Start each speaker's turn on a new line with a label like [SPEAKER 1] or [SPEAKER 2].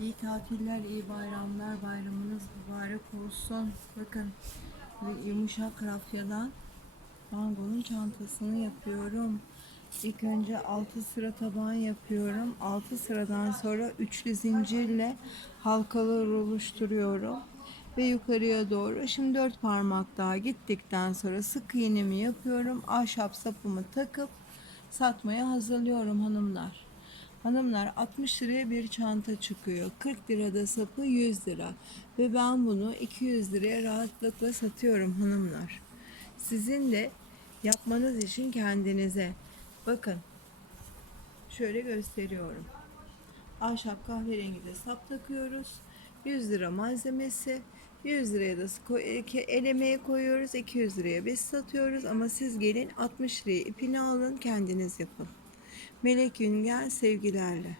[SPEAKER 1] İyi tatiller, iyi bayramlar. Bayramınız mübarek olsun. Bakın yumuşak rafyadan mangonun çantasını yapıyorum. İlk önce 6 sıra taban yapıyorum. 6 sıradan sonra üçlü zincirle halkalar oluşturuyorum. Ve yukarıya doğru. Şimdi 4 parmak daha gittikten sonra sık iğnemi yapıyorum. Ahşap sapımı takıp satmaya hazırlıyorum hanımlar. Hanımlar 60 liraya bir çanta çıkıyor. 40 lirada sapı 100 lira. Ve ben bunu 200 liraya rahatlıkla satıyorum hanımlar. Sizin de yapmanız için kendinize. Bakın. Şöyle gösteriyorum. Ahşap kahverengi de sap takıyoruz. 100 lira malzemesi. 100 liraya da ko- el emeği koyuyoruz. 200 liraya biz satıyoruz. Ama siz gelin 60 liraya ipini alın kendiniz yapın. Melek Yüngel sevgilerle.